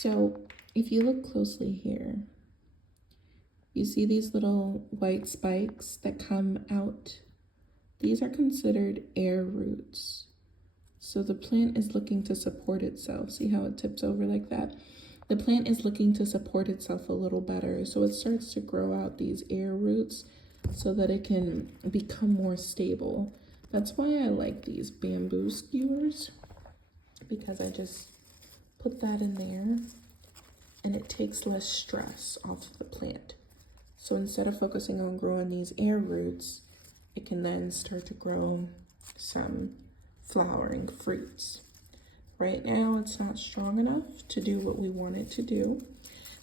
So if you look closely here, you see these little white spikes that come out. These are considered air roots. So the plant is looking to support itself. See how it tips over like that? The plant is looking to support itself a little better. So it starts to grow out these air roots so that it can become more stable. That's why I like these bamboo skewers, because I just put that in there and it takes less stress off of the plant. So instead of focusing on growing these air roots, it can then start to grow some flowering fruits. Right now, it's not strong enough to do what we want it to do.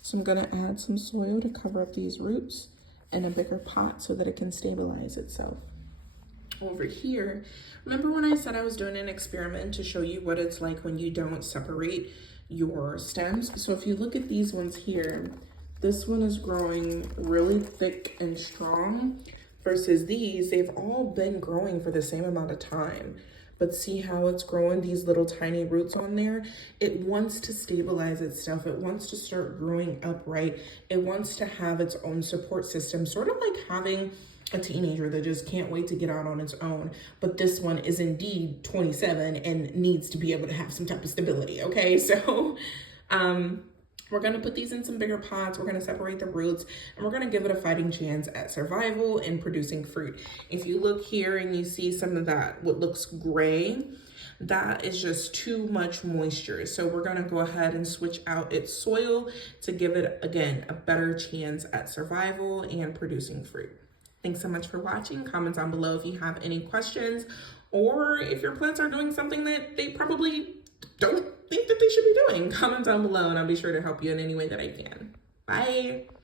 So I'm gonna add some soil to cover up these roots in a bigger pot so that it can stabilize itself. Over here, remember when I said I was doing an experiment to show you what it's like when you don't separate your stems? So if you look at these ones here, this one is growing really thick and strong versus these, they've all been growing for the same amount of time. But see how it's growing these little tiny roots on there? It wants to stabilize itself. It wants to start growing upright. It wants to have its own support system, sort of like having a teenager that just can't wait to get out on its own. But this one is indeed 27 and needs to be able to have some type of stability, okay? So we're gonna put these in some bigger pots, we're gonna separate the roots, and we're gonna give it a fighting chance at survival and producing fruit. If you look here and you see some of that, what looks gray, that is just too much moisture. So we're gonna go ahead and switch out its soil to give it, again, a better chance at survival and producing fruit. Thanks so much for watching. Comment down below if you have any questions, or if your plants are doing something that they probably don't think that they should be doing. Comment down below and I'll be sure to help you in any way that I can. Bye.